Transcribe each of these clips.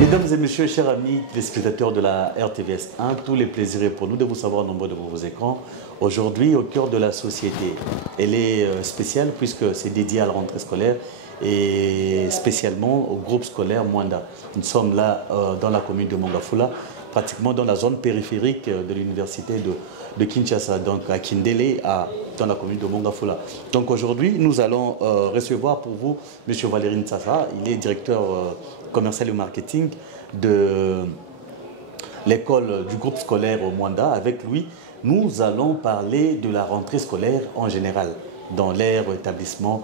Mesdames et messieurs, chers amis téléspectateurs de la RTVS 1, tous les plaisirs pour nous de vous savoir nombreux devant vos écrans. Aujourd'hui, au cœur de la société, elle est spéciale puisque c'est dédié à la rentrée scolaire et spécialement au groupe scolaire Mwanda. Nous sommes là dans la commune de Mongafula, pratiquement dans la zone périphérique de l'université de Kinshasa, donc à Kindele, dans la commune de Mongafula. Donc aujourd'hui, nous allons recevoir pour vous M. Valérie Ntsassa. Il est directeur commercial et marketing de l'école du groupe scolaire Mwanda. Avec lui, nous allons parler de la rentrée scolaire en général dans leur établissement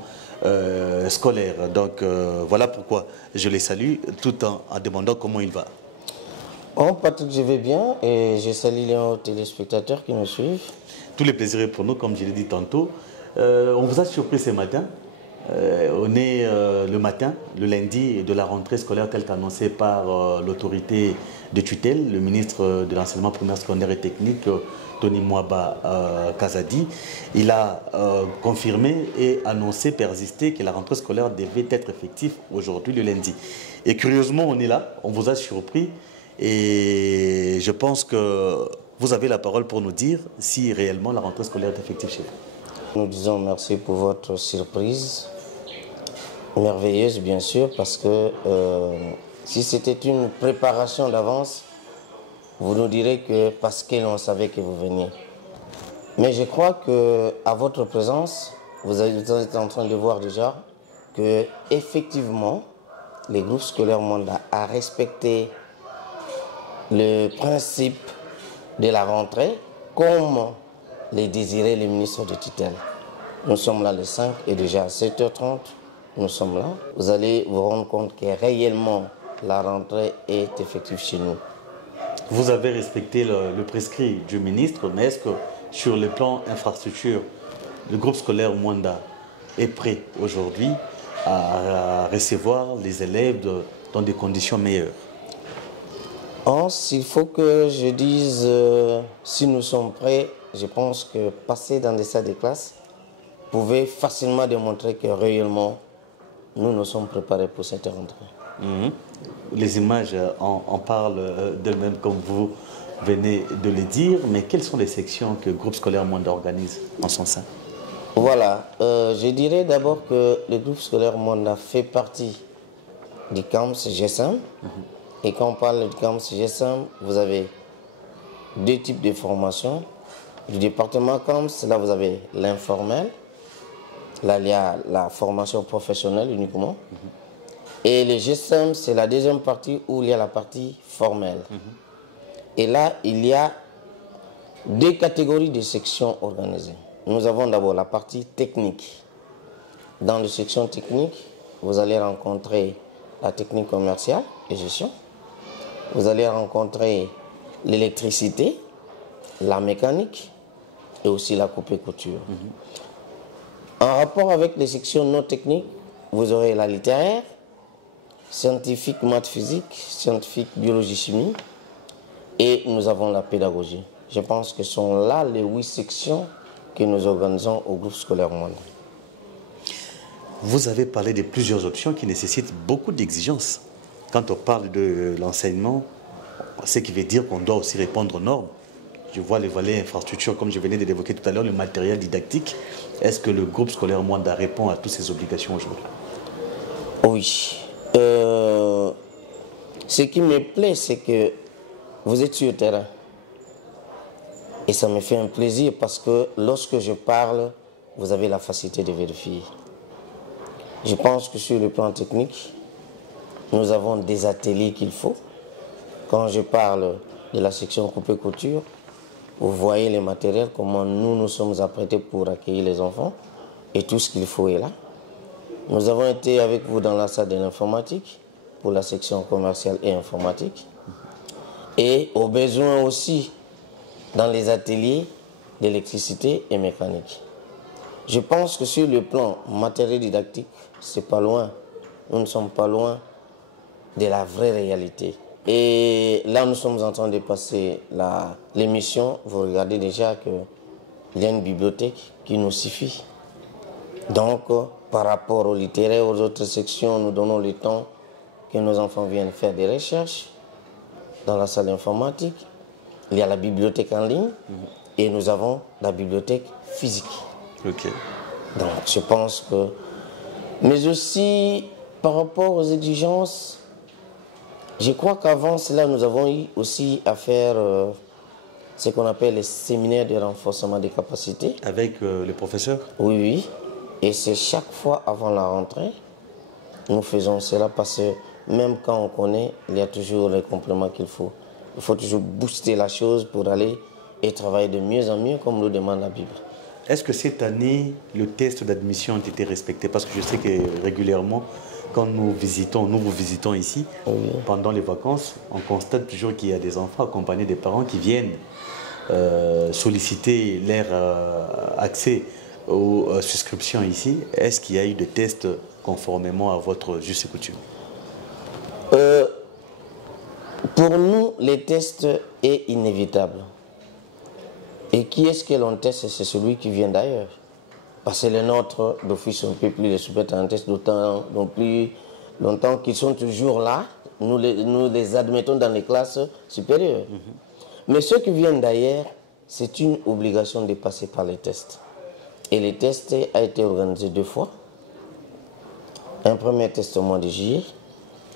scolaire. Donc voilà pourquoi je les salue tout en demandant comment il va. Oh, Patrick, je vais bien et je salue les téléspectateurs qui nous suivent. Tous les plaisirs pour nous, comme je l'ai dit tantôt. On vous a surpris ce matin. On est le matin, le lundi de la rentrée scolaire telle qu'annoncée par l'autorité de tutelle, le ministre de l'enseignement primaire, secondaire et technique, Tony Mwaba Kazadi. Il a confirmé et annoncé, persisté que la rentrée scolaire devait être effective aujourd'hui, le lundi. Et curieusement, on est là, on vous a surpris et je pense que vous avez la parole pour nous dire si réellement la rentrée scolaire est effective chez vous. Nous disons merci pour votre surprise, merveilleuse bien sûr, parce que si c'était une préparation d'avance, vous nous direz que parce qu'on savait que vous veniez. Mais je crois qu'à votre présence, vous êtes en train de voir déjà que effectivement, les groupes scolaires Mwanda a respecté le principe de la rentrée comme les désirait le ministre de tutelle. Nous sommes là le 5 et déjà à 7h30, nous sommes là. Vous allez vous rendre compte que réellement la rentrée est effective chez nous. Vous avez respecté le prescrit du ministre, mais est-ce que sur le plan infrastructure, le groupe scolaire Mwanda est prêt aujourd'hui à recevoir les élèves dans des conditions meilleures? S'il faut que je dise si nous sommes prêts, je pense que passer dans des salles de classe pouvait facilement démontrer que réellement nous nous sommes préparés pour cette rentrée. Les images en parlent d'elles-mêmes comme vous venez de le dire, mais quelles sont les sections que le groupe scolaire Mwanda organise en son sein? Voilà, je dirais d'abord que le groupe scolaire Mwanda fait partie du CAMS GSM. Et quand on parle du CAMS GSM, vous avez deux types de formations. Du département CAMS, là vous avez l'informel. Là il y a la formation professionnelle uniquement. Et le GSM, c'est la deuxième partie où il y a la partie formelle. Et là, il y a deux catégories de sections organisées. Nous avons d'abord la partie technique. Dans les sections techniques, vous allez rencontrer la technique commerciale et gestion. Vous allez rencontrer l'électricité, la mécanique et aussi la coupe-couture. En rapport avec les sections non techniques, vous aurez la littéraire, scientifique, maths, physique, scientifique, biologie, chimie et nous avons la pédagogie. Je pense que ce sont là les 8 sections que nous organisons au groupe scolaire Mwanda. Vous avez parlé de plusieurs options qui nécessitent beaucoup d'exigences. Quand on parle de l'enseignement, ce qui veut dire qu'on doit aussi répondre aux normes. Je vois les volets infrastructures, comme je venais de l'évoquer tout à l'heure, le matériel didactique. Est-ce que le groupe scolaire Mwanda répond à toutes ces obligations aujourd'hui? Oui. Ce qui me plaît, c'est que vous êtes sur le terrain. Et ça me fait un plaisir parce que lorsque je parle, vous avez la facilité de vérifier. Je pense que sur le plan technique, nous avons des ateliers qu'il faut. Quand je parle de la section coupé-couture. Vous voyez les matériels, comment nous nous sommes apprêtés pour accueillir les enfants. Et tout ce qu'il faut est là. Nous avons été avec vous dans la salle de l'informatique, pour la section commerciale et informatique. Et au besoin aussi dans les ateliers d'électricité et mécanique. Je pense que sur le plan matériel didactique, c'est pas loin. Nous ne sommes pas loin de la vraie réalité. Et là, nous sommes en train de passer l'émission. Vous regardez déjà qu'il y a une bibliothèque qui nous suffit. Donc, par rapport au littéraire, aux autres sections, nous donnons le temps que nos enfants viennent faire des recherches. Dans la salle informatique, il y a la bibliothèque en ligne et nous avons la bibliothèque physique. Ok. Donc, je pense que... Mais aussi, par rapport aux exigences, je crois qu'avant cela, nous avons eu aussi à faire ce qu'on appelle les séminaires de renforcement des capacités. Avec les professeurs? Oui, oui. Et c'est chaque fois avant la rentrée, nous faisons cela parce que même quand on connaît, il y a toujours les compléments qu'il faut. Il faut toujours booster la chose pour aller et travailler de mieux en mieux comme nous demande la Bible. Est-ce que cette année, le test d'admission a été respecté? Parce que je sais que régulièrement, quand nous vous visitons ici, oui, pendant les vacances, on constate toujours qu'il y a des enfants accompagnés des parents qui viennent solliciter leur accès aux souscriptions ici. Est-ce qu'il y a eu des tests conformément à votre juste et coutume? Pour nous, les tests est inévitable. Et qui est-ce que l'on teste? C'est celui qui vient d'ailleurs. Parce que les nôtres, d'office, on ne peut plus les soumettre à un test d'autant plus longtemps qu'ils sont toujours là. Nous les admettons dans les classes supérieures. Mais ceux qui viennent d'ailleurs, c'est une obligation de passer par les tests. Et les tests ont été organisés 2 fois. Un premier test au mois de juillet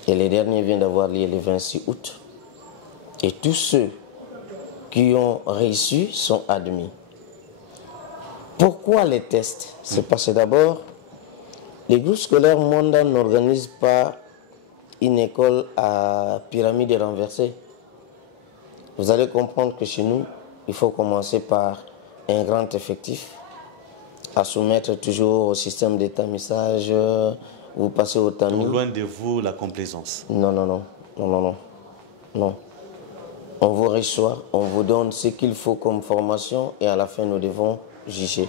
et le dernier vient d'avoir lieu le 26 août. Et tous ceux qui ont réussi sont admis. Pourquoi les tests? C'est parce que d'abord, les groupes scolaires mondiaux n'organisent pas une école à pyramide renversée. Vous allez comprendre que chez nous, il faut commencer par un grand effectif, à soumettre toujours au système d'état-message, vous passez au tamis. Donc loin de vous la complaisance. Non, non, non, non, non, non, non. On vous reçoit, on vous donne ce qu'il faut comme formation et à la fin nous devons juger.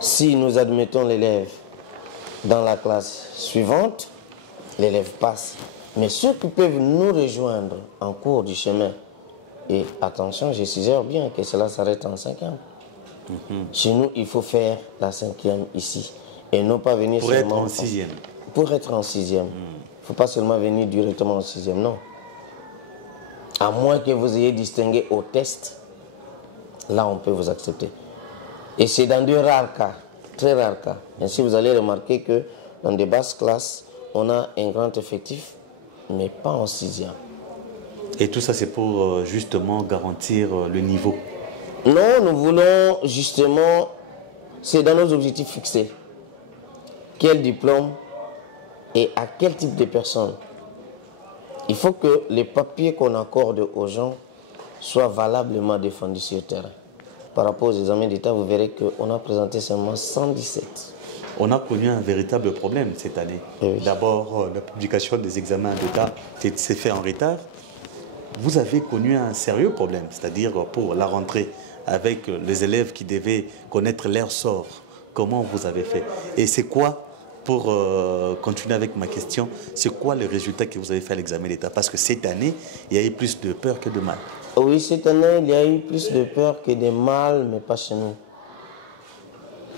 Si nous admettons l'élève dans la classe suivante, l'élève passe. Mais ceux qui peuvent nous rejoindre en cours du chemin, et attention, je suggère bien que cela s'arrête en 5e. Chez nous, il faut faire la 5e ici. Et non pas venir pour seulement... être en 6e. Pour être en 6e. Il ne faut pas seulement venir directement en 6e, non. À moins que vous ayez distingué au test, là on peut vous accepter. Et c'est dans de rares cas, très rares cas. Ainsi vous allez remarquer que dans des basses classes, on a un grand effectif, mais pas en 6e. Et tout ça c'est pour justement garantir le niveau? Non, nous voulons justement, c'est dans nos objectifs fixés. Quel diplôme et à quel type de personnes? Il faut que les papiers qu'on accorde aux gens soient valablement défendus sur le terrain. Par rapport aux examens d'État, vous verrez qu'on a présenté seulement 117. On a connu un véritable problème cette année. Oui. D'abord, la publication des examens d'État s'est fait en retard. Vous avez connu un sérieux problème, c'est-à-dire pour la rentrée, avec les élèves qui devaient connaître leur sort. Comment vous avez fait? Et c'est quoi? Pour continuer avec ma question, c'est quoi le résultat que vous avez fait à l'examen d'État? Parce que cette année, il y a eu plus de peur que de mal. Oui, cette année, il y a eu plus de peur que de mal, mais pas chez nous.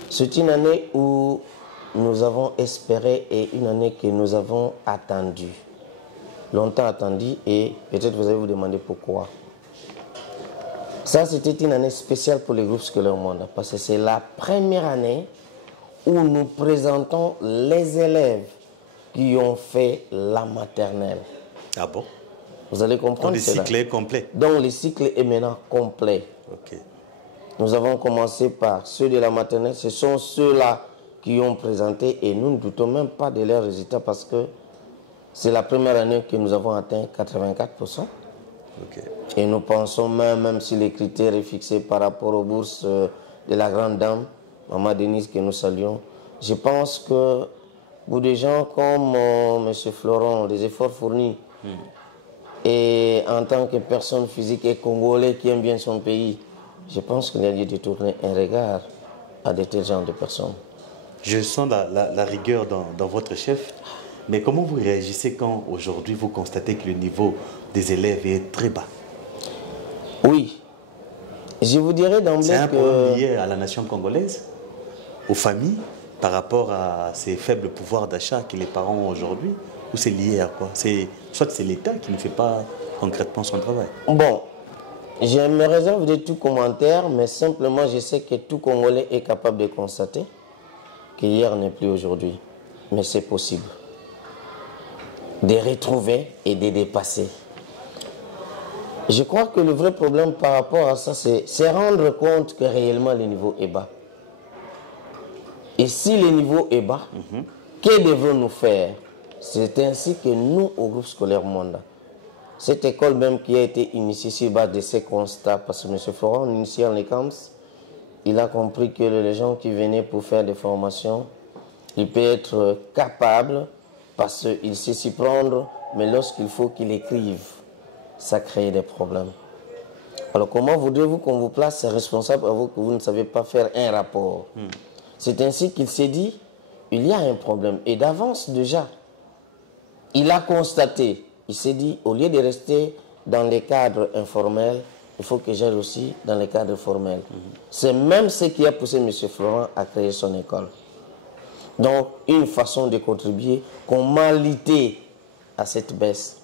C'est une année où nous avons espéré et une année que nous avons attendu. Longtemps attendu et peut-être vous allez vous demander pourquoi. Ça, c'était une année spéciale pour les groupes scolaires au monde parce que c'est la première année où nous présentons les élèves qui ont fait la maternelle. Ah bon? Vous allez comprendre. Donc le cycle est complet. Donc le cycle est maintenant complet. Ok. Nous avons commencé par ceux de la maternelle. Ce sont ceux-là qui ont présenté et nous ne doutons même pas de leurs résultats parce que c'est la première année que nous avons atteint 84%. Ok. Et nous pensons même si les critères est fixé par rapport aux bourses de la grande dame, Maman Denise, que nous saluons, je pense que pour des gens comme M. Florent, les efforts fournis, et en tant que personne physique et congolais qui aime bien son pays, je pense qu'il y a lieu de tourner un regard à de tels genres de personnes. Je sens la rigueur dans votre chef, mais comment vous réagissez quand aujourd'hui vous constatez que le niveau des élèves est très bas? Oui, je vous dirais d'emblée que... C'est un problème lié à la nation congolaise, aux familles, par rapport à ces faibles pouvoirs d'achat que les parents ont aujourd'hui, ou c'est lié à quoi? Soit c'est l'État qui ne fait pas concrètement son travail. Bon, je me réserve de tout commentaire, mais simplement je sais que tout Congolais est capable de constater qu'hier n'est plus aujourd'hui. Mais c'est possible de retrouver et de dépasser. Je crois que le vrai problème par rapport à ça, c'est rendre compte que réellement le niveau est bas. Et si le niveau est bas, que devons-nous faire? C'est ainsi que nous, au groupe scolaire Mwanda, cette école même qui a été initiée sur base de ces constats, parce que M. Florent, en initiant les camps, il a compris que les gens qui venaient pour faire des formations, il peut être capable parce qu'il sait s'y prendre, mais lorsqu'il faut qu'il écrive, ça crée des problèmes. Alors comment voudrez-vous qu'on vous place responsable à vous que vous ne savez pas faire un rapport? C'est ainsi qu'il s'est dit, il y a un problème. Et d'avance déjà, il a constaté, il s'est dit, au lieu de rester dans les cadres informels, il faut que j'aille aussi dans les cadres formels. C'est même ce qui a poussé M. Florent à créer son école. Donc, une façon de contribuer, comment lutter à cette baisse.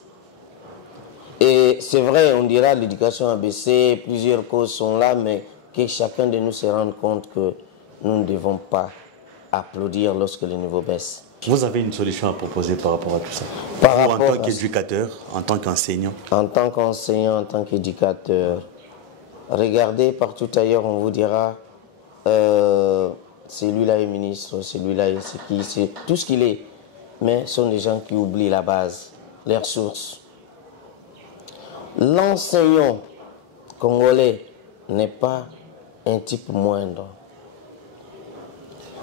Et c'est vrai, on dira l'éducation a baissé, plusieurs causes sont là, mais que chacun de nous se rende compte que nous ne devons pas applaudir lorsque le niveau baisse. Vous avez une solution à proposer par rapport à tout ça? En tant qu'éducateur, en tant qu'enseignant? En tant qu'enseignant, en tant qu'éducateur, regardez partout ailleurs, on vous dira celui-là est ministre, celui-là est ce qui, c'est tout ce qu'il est. Mais ce sont des gens qui oublient la base, leurs sources. L'enseignant congolais n'est pas un type moindre.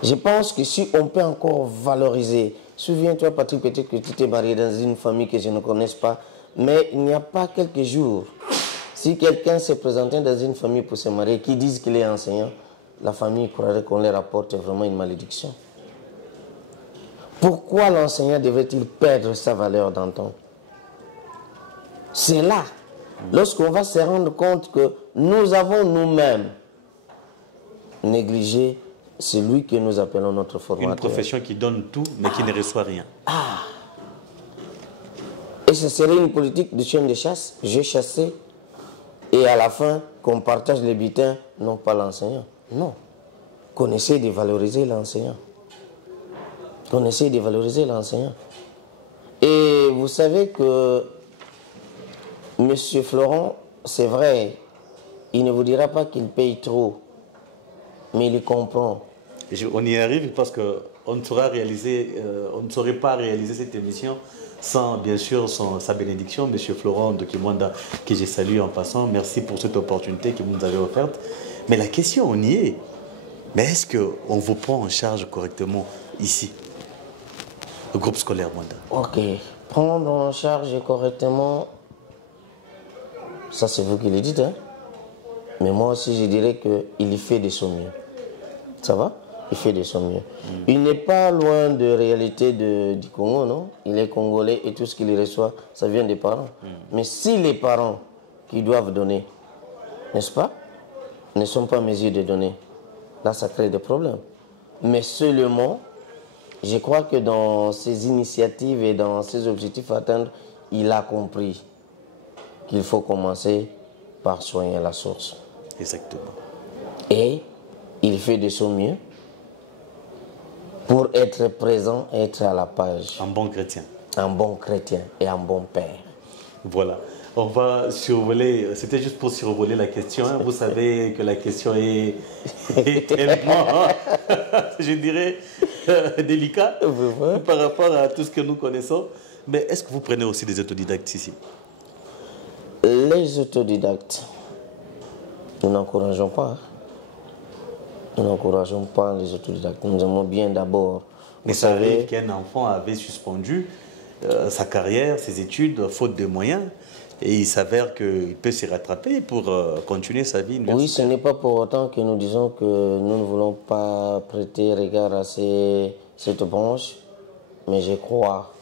Je pense que si on peut encore valoriser, souviens-toi Patrick, peut-être que tu t'es marié dans une famille que je ne connais pas, mais il n'y a pas quelques jours, si quelqu'un s'est présenté dans une famille pour se marier, qui disent qu'il est enseignant, la famille croirait qu'on leur apporte vraiment une malédiction. Pourquoi l'enseignant devrait-il perdre sa valeur d'antan? C'est là, lorsqu'on va se rendre compte que nous avons nous-mêmes négligé celui que nous appelons notre formateur. Une profession qui donne tout, mais qui ne reçoit rien. Et ce serait une politique de chien de chasse. J'ai chassé, et à la fin, qu'on partage les butins, non pas l'enseignant. Non. Qu'on essaie de valoriser l'enseignant. Qu'on essaie de valoriser l'enseignant. Et vous savez que M. Florent, c'est vrai, il ne vous dira pas qu'il paye trop, mais il comprend. On y arrive parce qu'on ne saurait pas réaliser cette émission sans, bien sûr, sa bénédiction, M. Florent de Kimwanda, que je salue en passant. Merci pour cette opportunité que vous nous avez offerte. Mais la question, on y est. Mais est-ce qu'on vous prend en charge correctement ici, le groupe scolaire Mwanda? Ok. Prendre en charge correctement, ça c'est vous qui le dites, hein? Mais moi aussi je dirais qu'il fait de son mieux. Ça va? Il fait de son mieux. Il n'est pas loin de réalité du Congo, non? Il est congolais et tout ce qu'il reçoit, ça vient des parents. Mais si les parents qui doivent donner, n'est-ce pas, ne sont pas en mesure de donner, là ça crée des problèmes. Mais seulement, je crois que dans ses initiatives et dans ses objectifs à atteindre, il a compris qu'il faut commencer par soigner la source. Exactement. Et il fait de son mieux pour être présent et être à la page. Un bon chrétien. Un bon chrétien et un bon père. Voilà. On va survoler, c'était juste pour survoler la question. Hein. Vous savez que la question est tellement, je dirais, délicate par rapport à tout ce que nous connaissons. Mais est-ce que vous prenez aussi des autodidactes ici? Les Les autodidactes, nous n'encourageons pas. Hein. Nous n'encourageons pas les autodidactes. Nous aimons bien d'abord. Mais ça arrive qu'un enfant avait suspendu sa carrière, ses études, faute de moyens, et il s'avère qu'il peut s'y rattraper pour continuer sa vie universitaire. Oui, ce n'est pas pour autant que nous disons que nous ne voulons pas prêter regard à cette branche, mais je crois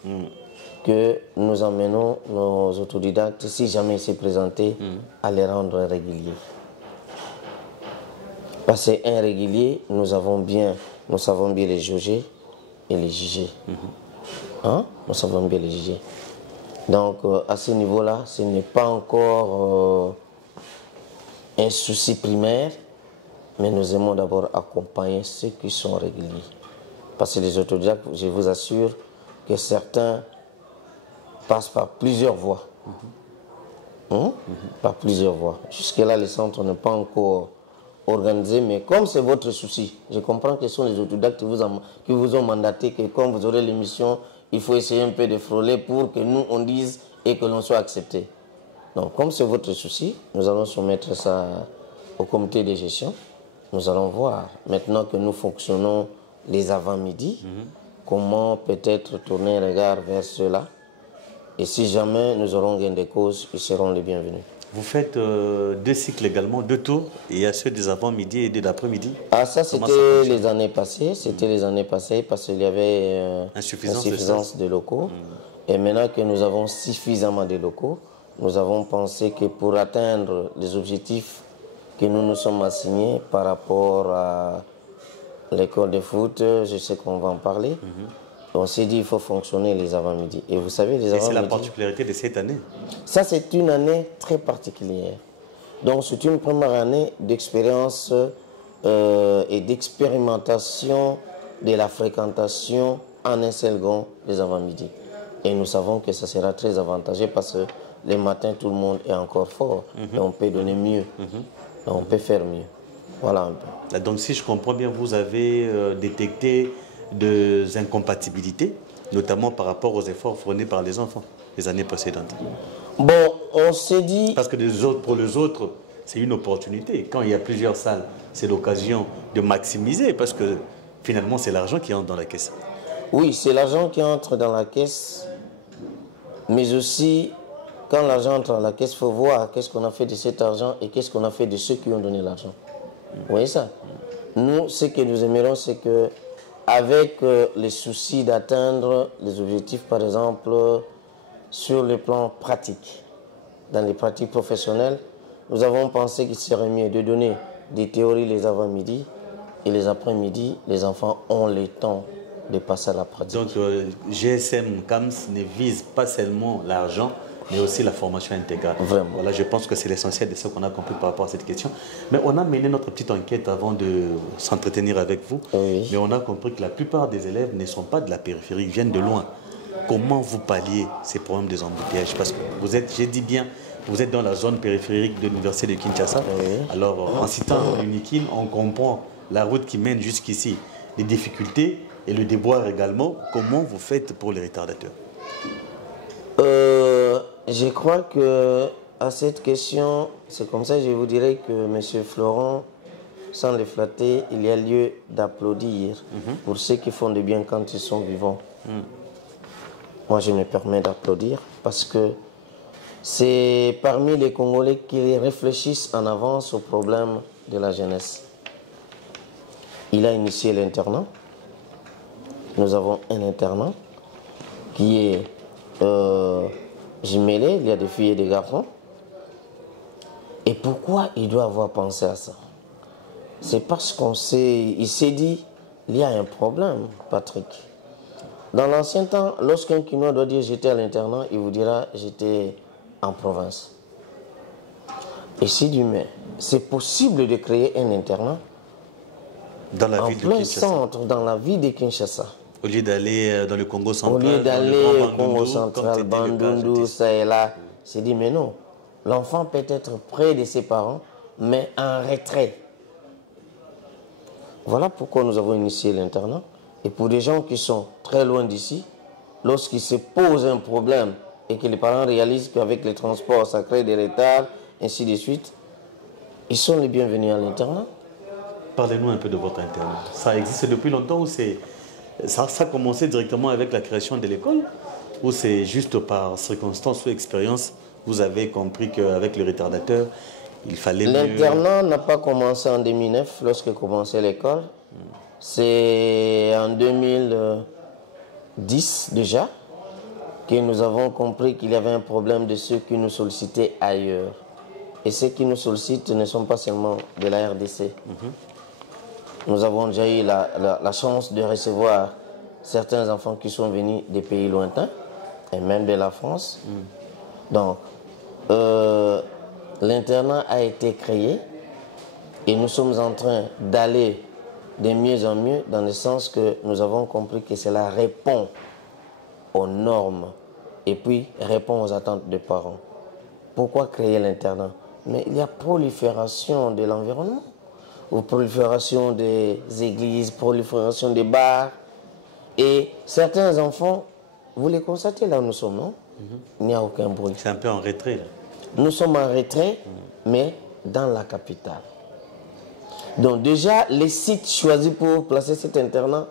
que nous emmenons nos autodidactes, si jamais ils s'est présenté, à les rendre réguliers. Parce qu'un régulier, nous savons bien les juger et les juger. Hein? Nous savons bien les juger. Donc, à ce niveau-là, ce n'est pas encore un souci primaire, mais nous aimons d'abord accompagner ceux qui sont réguliers. Parce que les autodidactes, je vous assure que certains passent par plusieurs voies. Par plusieurs voies. Jusque-là, le centre n'est pas encore organisé, mais comme c'est votre souci, je comprends que ce sont les autodidactes qui vous ont mandaté que quand vous aurez l'émission, il faut essayer un peu de frôler pour que nous, on dise et que l'on soit accepté. Donc, comme c'est votre souci, nous allons soumettre ça au comité de gestion. Nous allons voir, maintenant que nous fonctionnons les avant-midi, comment peut-être tourner un regard vers cela. Et si jamais nous aurons gain de cause, ils seront les bienvenus. Vous faites 2 cycles également, 2 tours, et il y a ceux des avant-midi et des d'après-midi. Ah, ça c'était les années passées, parce qu'il y avait insuffisance de locaux. Et maintenant que nous avons suffisamment de locaux, nous avons pensé que pour atteindre les objectifs que nous nous sommes assignés par rapport à l'école de foot, je sais qu'on va en parler, on s'est dit qu'il faut fonctionner les avant-midi. Et vous savez, les avant-midi... c'est la particularité de cette année. Ça, c'est une année très particulière. Donc, c'est une première année d'expérience et d'expérimentation de la fréquentation en un seul gond des avant-midi. Et nous savons que ça sera très avantageux parce que les matins, tout le monde est encore fort. Et on peut donner mieux. On peut faire mieux. Voilà un peu. Donc, si je comprends bien, vous avez détecté des incompatibilités, notamment par rapport aux efforts fournis par les enfants les années précédentes. Bon, on s'est dit... Parce que pour les autres, c'est une opportunité. Quand il y a plusieurs salles, c'est l'occasion de maximiser parce que finalement, c'est l'argent qui entre dans la caisse. Oui, c'est l'argent qui entre dans la caisse, mais aussi, quand l'argent entre dans la caisse, il faut voir qu'est-ce qu'on a fait de cet argent et qu'est-ce qu'on a fait de ceux qui ont donné l'argent. Vous voyez ça? Nous, ce que nous aimerons, c'est que avec les soucis d'atteindre les objectifs, par exemple, sur le plan pratique, dans les pratiques professionnelles, nous avons pensé qu'il serait mieux de donner des théories les avant-midi et les après-midi, les enfants ont le temps de passer à la pratique. Donc, GSM CAMS ne vise pas seulement l'argent, mais aussi la formation intégrale. Vraiment. Voilà, je pense que c'est l'essentiel de ce qu'on a compris par rapport à cette question. Mais on a mené notre petite enquête avant de s'entretenir avec vous. Oui. Mais on a compris que la plupart des élèves ne sont pas de la périphérie, ils viennent de loin. Comment vous palliez ces problèmes des embouteillages? Parce que vous êtes, j'ai dit bien, vous êtes dans la zone périphérique de l'université de Kinshasa. Oui. Alors, en citant l'UNIKIN, on comprend la route qui mène jusqu'ici, les difficultés et le déboire également. Comment vous faites pour les retardateurs? Je crois que à cette question, c'est comme ça que je vous dirais que M. Florent, sans les flatter, il y a lieu d'applaudir pour ceux qui font du bien quand ils sont vivants. Moi, je me permets d'applaudir parce que c'est parmi les Congolais qui réfléchissent en avance aux problèmes de la jeunesse. Il a initié l'internat. Nous avons un internat qui est jumelé, il y a des filles et des garçons. Et pourquoi il doit avoir pensé à ça? C'est parce il s'est dit, il y a un problème, Patrick. Dans l'ancien temps, lorsqu'un Kinois doit dire j'étais à l'internat, il vous dira j'étais en province. Et s'il dit, mais c'est possible de créer un internat dans la en ville de plein Kinshasa. Centre, dans la ville de Kinshasa. Au lieu d'aller dans le Congo central, Au lieu d'aller au Congo central, Bandundu, Bandundu, ça et là, j'ai dit, mais non, l'enfant peut être près de ses parents, mais en retrait. Voilà pourquoi nous avons initié l'internat. Et pour des gens qui sont très loin d'ici, lorsqu'il se pose un problème et que les parents réalisent qu'avec les transports, ça crée des retards, ainsi de suite, ils sont les bienvenus à l'internat. Parlez-nous un peu de votre internat. Ça existe depuis longtemps ou ça a commencé directement avec la création de l'école ou c'est juste par circonstance ou expérience, vous avez compris qu'avec le retardateur, il fallait mieux... L'internat n'a pas commencé en 2009 lorsque commençait l'école. C'est en 2010 déjà que nous avons compris qu'il y avait un problème de ceux qui nous sollicitaient ailleurs. Et ceux qui nous sollicitent ne sont pas seulement de la RDC. Nous avons déjà eu la chance de recevoir certains enfants qui sont venus des pays lointains, et même de la France. Donc, l'internat a été créé et nous sommes en train d'aller de mieux en mieux dans le sens que nous avons compris que cela répond aux normes et puis répond aux attentes des parents. Pourquoi créer l'internat? Mais il y a prolifération de l'environnement, ou prolifération des églises, prolifération des bars. Et certains enfants, vous les constatez là où nous sommes, non? Il n'y a aucun bruit. C'est un peu en retrait là. Nous sommes en retrait, mais dans la capitale. Donc déjà, les sites choisis pour placer cet internat,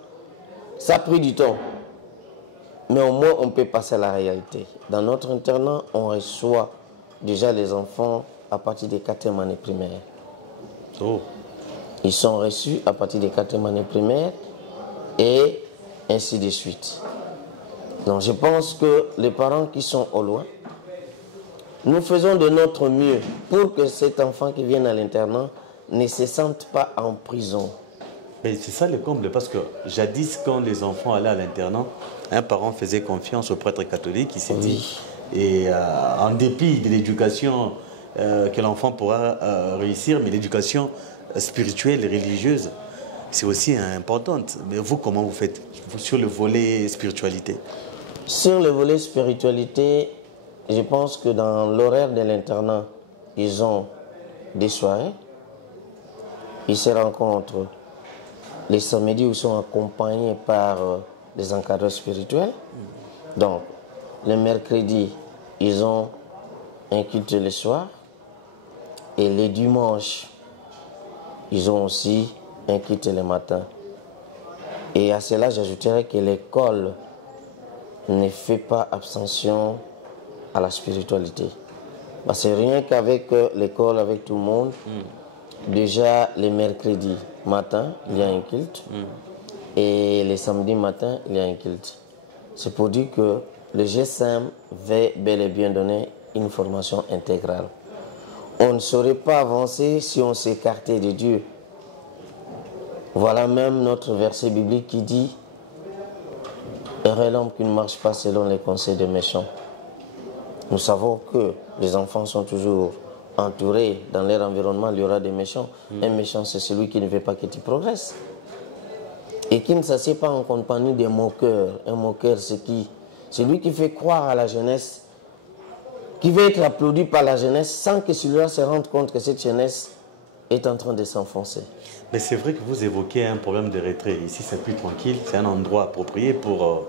ça a pris du temps. Mais au moins, on peut passer à la réalité. Dans notre internat, on reçoit déjà les enfants à partir des 4e années primaires. Oh. Ils sont reçus à partir des 4e années primaires et ainsi de suite. Donc je pense que les parents qui sont au loin, nous faisons de notre mieux pour que cet enfant qui vient à l'internat ne se sente pas en prison. Mais c'est ça le comble, parce que jadis, quand les enfants allaient à l'internat, un parent faisait confiance au prêtre catholique, il s'est dit, et en dépit de l'éducation que l'enfant pourra réussir, mais l'éducation spirituelle et religieuse, c'est aussi importante. Mais vous, comment vous faites sur le volet spiritualité? Sur le volet spiritualité, je pense que dans l'horaire de l'internat, ils ont des soirées. Ils se rencontrent les samedis où ils sont accompagnés par des encadreurs spirituels. Donc, le mercredi, ils ont un culte le soir. Et les dimanches, ils ont aussi un culte le matin. Et à cela, j'ajouterais que l'école ne fait pas abstention à la spiritualité. Parce que rien qu'avec l'école, avec tout le monde, déjà les mercredis matin, il y a un culte. Et les samedis matin, il y a un culte. C'est pour dire que le GSM va bel et bien donner une formation intégrale. On ne saurait pas avancer si on s'écartait de Dieu. Voilà même notre verset biblique qui dit « Heureux l'homme qui ne marche pas selon les conseils des méchants ». Nous savons que les enfants sont toujours entourés dans leur environnement, il y aura des méchants. Un méchant, c'est celui qui ne veut pas que tu progresses. Et qui ne s'assied pas en compagnie des moqueurs. Un moqueur, c'est qui? C'est lui qui fait croire à la jeunesse, qui veut être applaudi par la jeunesse sans que celui-là se rende compte que cette jeunesse est en train de s'enfoncer. Mais c'est vrai que vous évoquez un problème de retrait. Ici, c'est plus tranquille, c'est un endroit approprié pour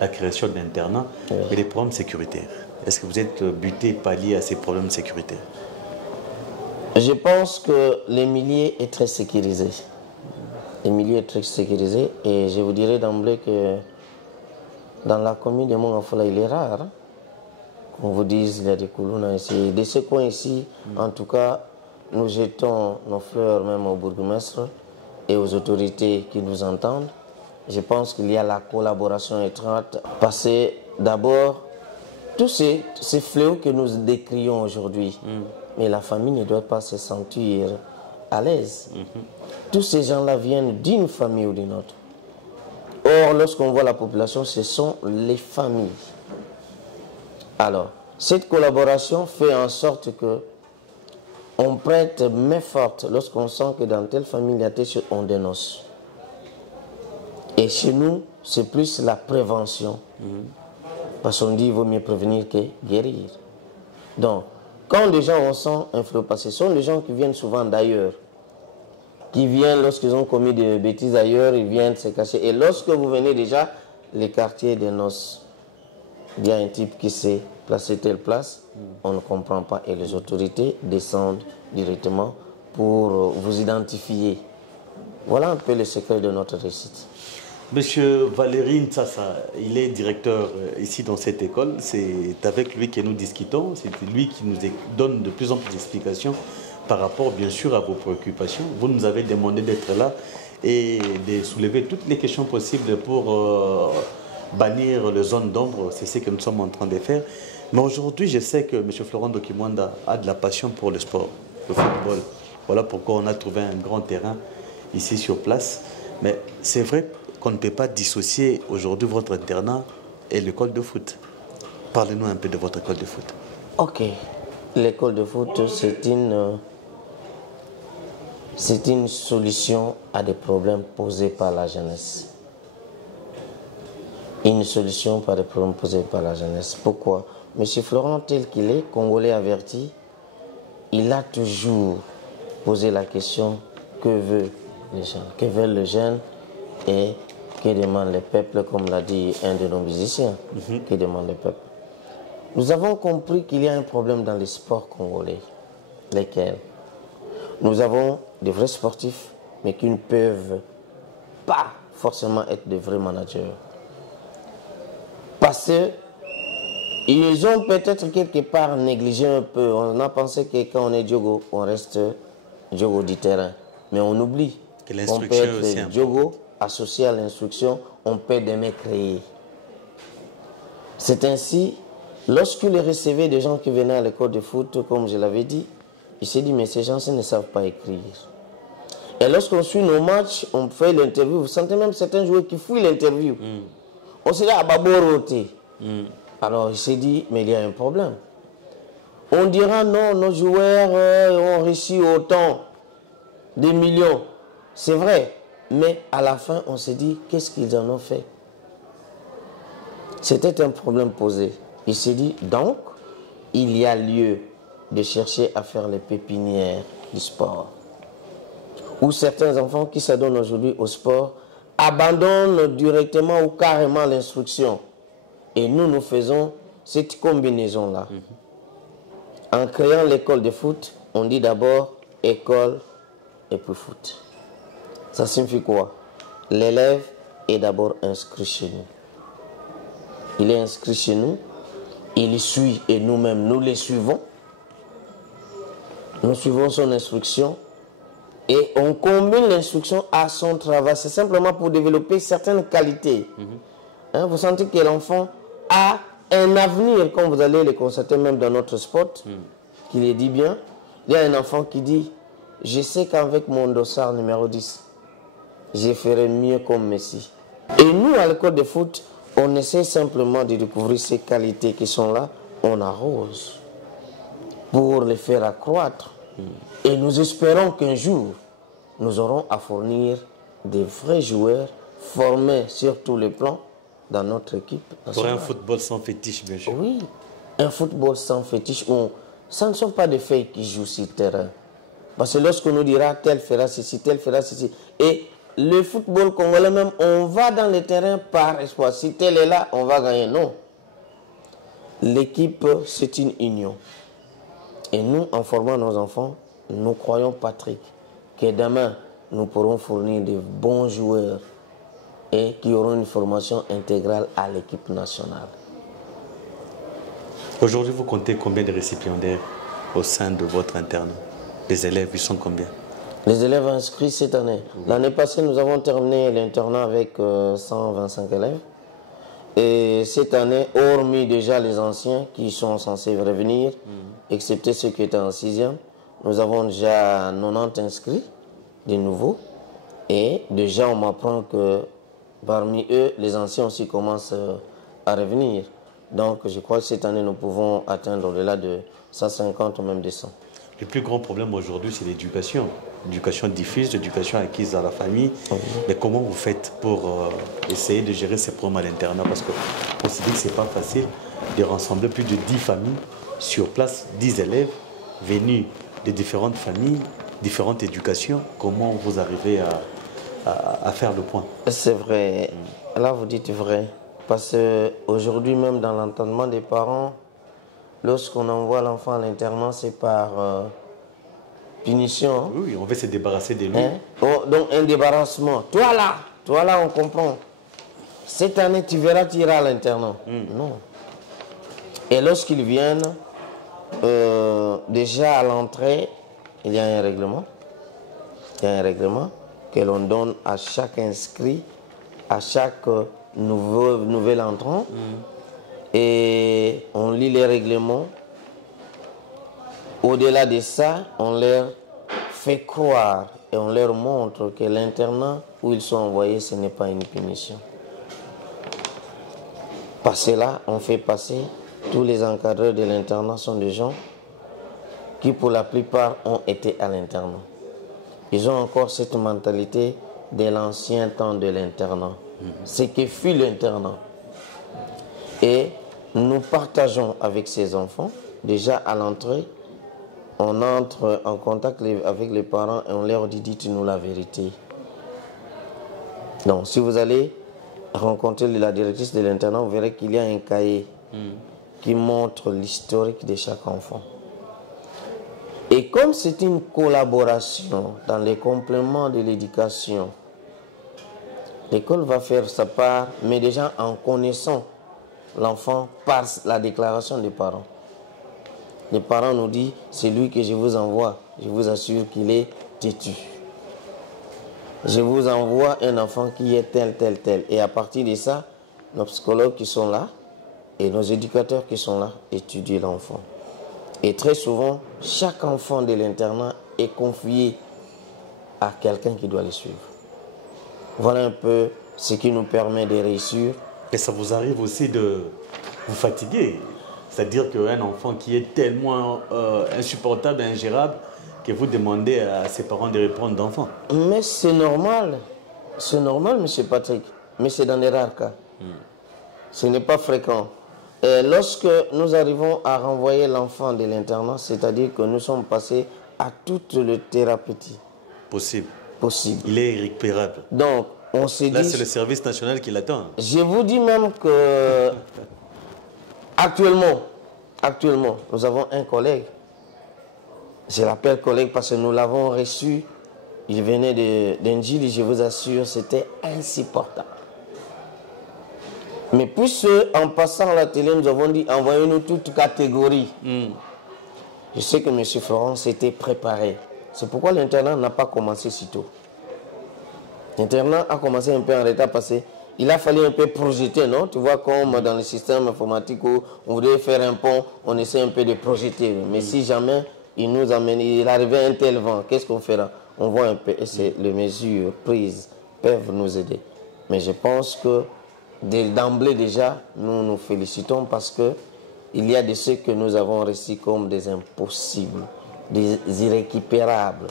la création d'internats. Mais les problèmes sécuritaires, est-ce que vous êtes buté, pallié à ces problèmes sécuritaires? Je pense que le milieu est très sécurisé. Le milieu est très sécurisé et je vous dirais d'emblée que dans la commune de Mongafola, il est rare qu'on vous dise qu'il y a des Koulouna ici. De ce coin ici, en tout cas, nous jetons nos fleurs même au bourgmestre et aux autorités qui nous entendent. Je pense qu'il y a la collaboration étroite parce que d'abord, tous ces fléaux que nous décrions aujourd'hui, mais la famille ne doit pas se sentir à l'aise. Tous ces gens-là viennent d'une famille ou d'une autre. Or, lorsqu'on voit la population, ce sont les familles. Alors, cette collaboration fait en sorte que on prête main forte lorsqu'on sent que dans telle famille, il y a telle chose, on dénonce. Et chez nous, c'est plus la prévention. Parce qu'on dit qu'il vaut mieux prévenir que guérir. Donc, quand les gens ont sent un flot passer, ce sont des gens qui viennent souvent d'ailleurs. Qui viennent lorsqu'ils ont commis des bêtises ailleurs, ils viennent se cacher. Et lorsque vous venez déjà, les quartiers dénoncent. Il y a un type qui s'est placer telle place, on ne comprend pas. Et les autorités descendent directement pour vous identifier. Voilà un peu le secret de notre réussite. Monsieur Valérie Ntsassa, il est directeur ici dans cette école. C'est avec lui que nous discutons. C'est lui qui nous donne de plus en plus d'explications par rapport, bien sûr, à vos préoccupations. Vous nous avez demandé d'être là et de soulever toutes les questions possibles pour bannir les zones d'ombre. C'est ce que nous sommes en train de faire. Mais aujourd'hui, je sais que M. Florent Dokimwanda a de la passion pour le sport, le football. Voilà pourquoi on a trouvé un grand terrain ici sur place. Mais c'est vrai qu'on ne peut pas dissocier aujourd'hui votre internat et l'école de foot. Parlez-nous un peu de votre école de foot. Ok. L'école de foot, c'est une solution à des problèmes posés par la jeunesse. Une solution par des problèmes posés par la jeunesse. Pourquoi? Monsieur Florent, tel qu'il est, Congolais averti, il a toujours posé la question que veulent les jeunes, que veulent les jeunes et que demandent les peuples, comme l'a dit un de nos musiciens, que demandent les peuples. Nous avons compris qu'il y a un problème dans les sports congolais, lesquels nous avons de vrais sportifs, mais qui ne peuvent pas forcément être de vrais managers. Parce qu'ils ont peut-être quelque part négligé un peu. On a pensé que quand on est Diogo, on reste Diogo du terrain. Mais on oublie qu'on peut être Diogo associé à l'instruction, on peut demain créer. C'est ainsi, lorsqu'il recevait des gens qui venaient à l'école de foot, comme je l'avais dit, il s'est dit, mais ces gens-ci ne savent pas écrire. Et lorsqu'on suit nos matchs, on fait l'interview, vous sentez même certains joueurs qui fouillent l'interview. On s'est dit, ah, Baboroté. Alors il s'est dit, mais il y a un problème. On dira, non, nos joueurs ont réussi autant, des millions. C'est vrai. Mais à la fin, on s'est dit, qu'est-ce qu'ils en ont fait? C'était un problème posé. Il s'est dit, donc, il y a lieu de chercher à faire les pépinières du sport. Où certains enfants qui s'adonnent aujourd'hui au sport abandonnent directement ou carrément l'instruction. Et nous, nous faisons cette combinaison-là. En créant l'école de foot, on dit d'abord école et puis foot. Ça signifie quoi? L'élève est d'abord inscrit chez nous. Il est inscrit chez nous, il suit et nous-mêmes, nous les suivons. Nous suivons son instruction et on combine l'instruction à son travail. C'est simplement pour développer certaines qualités. Vous sentez que l'enfant a un avenir, comme vous allez le constater même dans notre sport, qui le dit bien. Il y a un enfant qui dit, je sais qu'avec mon dossard numéro 10, je ferai mieux comme Messi. Et nous, à l'école de foot, on essaie simplement de découvrir ces qualités qui sont là, on arrose pour les faire accroître. Et nous espérons qu'un jour, nous aurons à fournir des vrais joueurs formés sur tous les plans dans notre équipe nationale. Pour un football sans fétiche, bien sûr. Oui, un football sans fétiche où ce ne sont pas des filles qui jouent sur le terrain. Parce que lorsqu'on nous dira tel fera ceci, tel fera ceci, et le football congolais même, on va dans le terrain par espoir. Si tel est là, on va gagner. Non. L'équipe, c'est une union. Et nous, en formant nos enfants, nous croyons, Patrick, que demain, nous pourrons fournir de bons joueurs et qui auront une formation intégrale à l'équipe nationale. Aujourd'hui, vous comptez combien de récipiendaires au sein de votre internat? Les élèves, ils sont combien? Les élèves inscrits cette année. L'année passée, nous avons terminé l'internat avec 125 élèves. Et cette année, hormis déjà les anciens qui sont censés revenir, excepté ceux qui étaient en 6e, nous avons déjà 90 inscrits, de nouveaux. Et déjà, on m'apprend que parmi eux, les anciens aussi commencent à revenir. Donc, je crois que cette année, nous pouvons atteindre au-delà de 150 ou même 200. Le plus grand problème aujourd'hui, c'est l'éducation. L'éducation diffuse, l'éducation acquise à la famille. Mais comment vous faites pour essayer de gérer ces problèmes à l'internat? Parce qu'on se dit que ce n'est pas facile de rassembler plus de 10 familles sur place, 10 élèves venus de différentes familles, différentes éducations. Comment vous arrivez à faire le point? C'est vrai. Là, vous dites vrai. Parce qu'aujourd'hui, même dans l'entendement des parents, lorsqu'on envoie l'enfant à l'internat, c'est par punition. Oui, on veut se débarrasser de lui. Hein? Oh, donc un débarrassement. Toi là, on comprend. Cette année, tu verras, tu iras à l'internat. Non. Et lorsqu'ils viennent, déjà à l'entrée, il y a un règlement. Il y a un règlement que l'on donne à chaque inscrit, à chaque nouvel entrant. Et on lit les règlements. Au-delà de ça, on leur fait croire et on leur montre que l'internat où ils sont envoyés, ce n'est pas une punition. Parce que là, on fait passer, tous les encadreurs de l'internat sont des gens qui, pour la plupart, ont été à l'internat. Ils ont encore cette mentalité de l'ancien temps de l'internat. Ce que fut l'internat. Et nous partageons avec ces enfants, déjà à l'entrée, on entre en contact avec les parents et on leur dit, dites-nous la vérité. Donc, si vous allez rencontrer la directrice de l'internat, vous verrez qu'il y a un cahier qui montre l'historique de chaque enfant. Et comme c'est une collaboration dans les compléments de l'éducation, l'école va faire sa part, mais déjà en connaissant l'enfant par la déclaration des parents. Les parents nous disent, c'est lui que je vous envoie, je vous assure qu'il est têtu. Je vous envoie un enfant qui est tel, tel, tel. Et à partir de ça, nos psychologues qui sont là et nos éducateurs qui sont là étudient l'enfant. Et très souvent, chaque enfant de l'internat est confié à quelqu'un qui doit le suivre. Voilà un peu ce qui nous permet de réussir. Et ça vous arrive aussi de vous fatiguer. C'est-à-dire qu'un enfant qui est tellement insupportable et ingérable que vous demandez à ses parents de reprendre d'enfant. Mais c'est normal. C'est normal, M. Patrick. Mais c'est dans les rares cas. Ce n'est pas fréquent. Et lorsque nous arrivons à renvoyer l'enfant de l'internat, c'est-à-dire que nous sommes passés à toute le thérapeutique. Possible. Possible. Il est irrécupérable. Donc, on s'est dit... Là, c'est le service national qui l'attend. Je vous dis même que... Actuellement, nous avons un collègue. Je l'appelle collègue parce que nous l'avons reçu. Il venait d'Indjili, je vous assure, c'était insupportable. Mais puisque, en passant à la télé, nous avons dit, envoyez-nous toute catégorie. Je sais que M. Florent s'était préparé. C'est pourquoi l'internat n'a pas commencé si tôt. L'internat a commencé un peu en retard parce qu'il a fallu un peu projeter, non? Tu vois, comme dans le système informatique où on voudrait faire un pont, on essaie un peu de projeter. Mais si jamais il arrivait un tel vent, qu'est-ce qu'on fera? On voit un peu, et les mesures prises peuvent nous aider. Mais je pense que d'emblée déjà, nous nous félicitons parce que il y a de ceux que nous avons reçus comme des impossibles, des irrécupérables.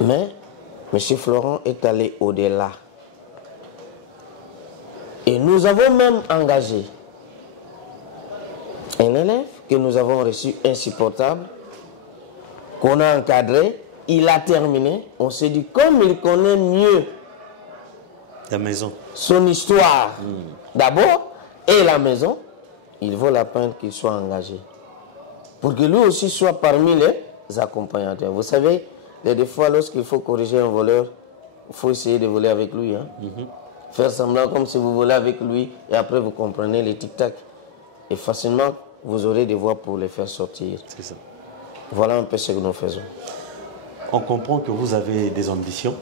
Mais M. Florent est allé au-delà. Et nous avons même engagé un élève que nous avons reçu insupportable, qu'on a encadré, il a terminé. On s'est dit, comme il connaît mieux la maison, son histoire d'abord et la maison, il vaut la peine qu'il soit engagé. Pour que lui aussi soit parmi les accompagnateurs. Vous savez, des fois, lorsqu'il faut corriger un voleur, il faut essayer de voler avec lui. Faire semblant comme si vous volez avec lui et après vous comprenez les tic-tac. Et facilement, vous aurez des voies pour les faire sortir. C'est ça. Voilà un peu ce que nous faisons. On comprend que vous avez des ambitions,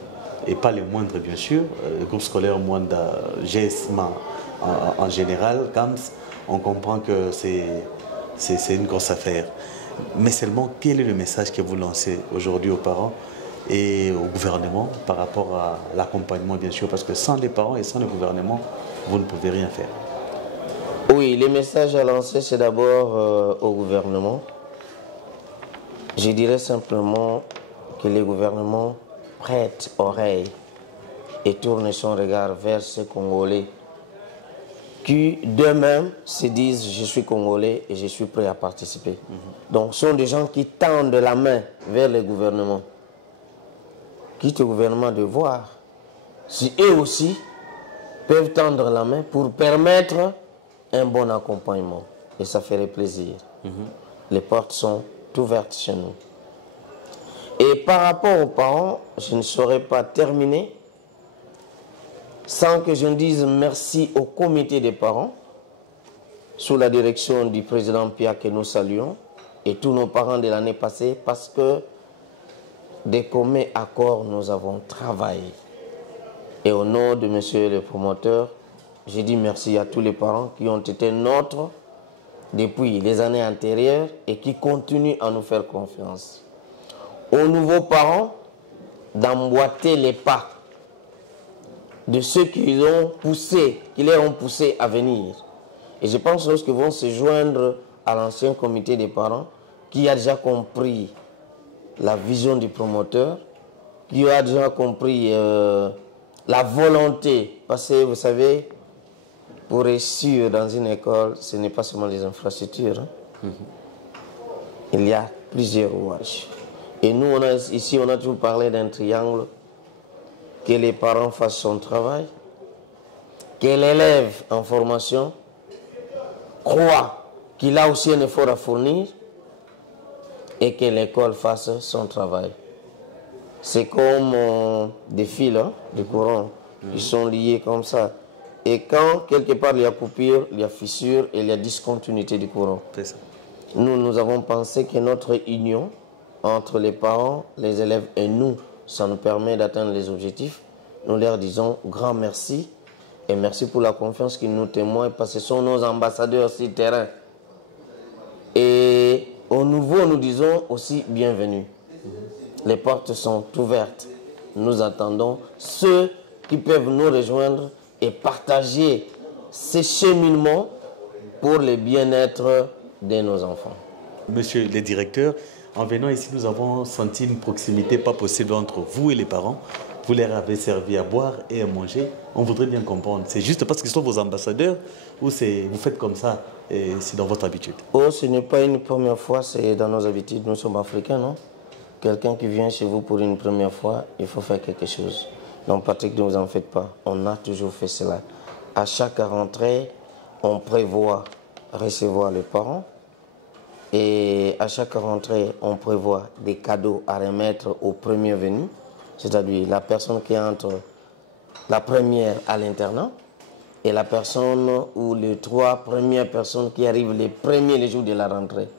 et pas les moindres bien sûr. Le groupe scolaire Mwanda, GSMA en général, CAMS, on comprend que c'est une grosse affaire. Mais seulement, quel est le message que vous lancez aujourd'hui aux parents et au gouvernement par rapport à l'accompagnement bien sûr? Parce que sans les parents et sans le gouvernement, vous ne pouvez rien faire. Oui, les messages à lancer, c'est d'abord au gouvernement. Je dirais simplement que les gouvernements prêtent oreille et tournent son regard vers ces Congolais qui d'eux-mêmes se disent « je suis Congolais et je suis prêt à participer ». Donc ce sont des gens qui tendent la main vers les gouvernements. Quitte au gouvernement de voir si eux aussi peuvent tendre la main pour permettre un bon accompagnement. et ça ferait plaisir. Les portes sont ouvertes chez nous. Et par rapport aux parents, je ne saurais pas terminer sans que je ne dise merci au comité des parents, sous la direction du président Pierre que nous saluons, et tous nos parents de l'année passée, parce que des communs accords nous avons travaillé. Et au nom de monsieur le promoteur, je dis merci à tous les parents qui ont été nôtres depuis les années antérieures et qui continuent à nous faire confiance. Aux nouveaux parents, d'emboîter les pas de ceux qui les ont poussés à venir. Et je pense que lorsqu'ils vont se joindre à l'ancien comité des parents, qui a déjà compris la vision du promoteur, qui a déjà compris la volonté, parce que vous savez, pour réussir dans une école, ce n'est pas seulement les infrastructures. Il y a plusieurs rouages. Et nous, ici, on a toujours parlé d'un triangle. Que les parents fassent son travail, que l'élève en formation croit qu'il a aussi un effort à fournir et que l'école fasse son travail. C'est comme des fils de courant. Ils sont liés comme ça. Et quand quelque part il y a coupure, il y a fissure et il y a discontinuité du courant. Nous avons pensé que notre union entre les parents, les élèves et nous, ça nous permet d'atteindre les objectifs. Nous leur disons grand merci et merci pour la confiance qu'ils nous témoignent parce que ce sont nos ambassadeurs sur le terrain. Et au nouveau, nous disons aussi bienvenue. Les portes sont ouvertes. Nous attendons ceux qui peuvent nous rejoindre et partager ces cheminements pour le bien-être de nos enfants. Monsieur le directeur, en venant ici, nous avons senti une proximité pas possible entre vous et les parents. Vous leur avez servi à boire et à manger. On voudrait bien comprendre. C'est juste parce qu'ils sont vos ambassadeurs ou vous faites comme ça et c'est dans votre habitude? Oh, ce n'est pas une première fois, c'est dans nos habitudes. Nous sommes africains, non? Quelqu'un qui vient chez vous pour une première fois, il faut faire quelque chose. Donc, Patrick, ne vous en faites pas. On a toujours fait cela. À chaque rentrée, on prévoit recevoir les parents. Et à chaque rentrée, on prévoit des cadeaux à remettre aux premiers venus, c'est-à-dire la personne qui entre la première à l'internat et la personne ou les 3 premières personnes qui arrivent les jours de la rentrée.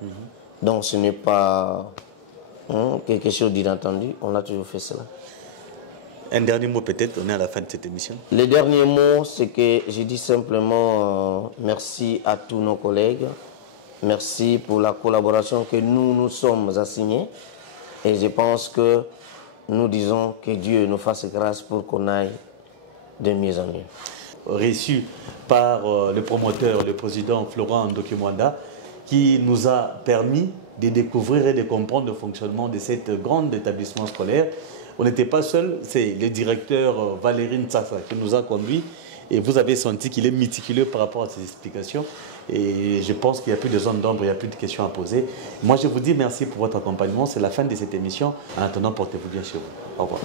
Donc ce n'est pas quelque chose d'inattendu, on a toujours fait cela. Un dernier mot peut-être, on est à la fin de cette émission. Le dernier mot, c'est que je dis simplement merci à tous nos collègues. Merci pour la collaboration que nous sommes assignés. Et je pense que nous disons que Dieu nous fasse grâce pour qu'on aille de mieux en mieux. Reçu par le promoteur, le président Florent Ndokimwanda, qui nous a permis de découvrir et de comprendre le fonctionnement de cet grand établissement scolaire. On n'était pas seul, c'est le directeur Valérie Ntsasa qui nous a conduits. Et vous avez senti qu'il est méticuleux par rapport à ces explications. Et je pense qu'il n'y a plus de zone d'ombre, il n'y a plus de questions à poser. Moi, je vous dis merci pour votre accompagnement. C'est la fin de cette émission. En attendant, portez-vous bien chez vous. Au revoir.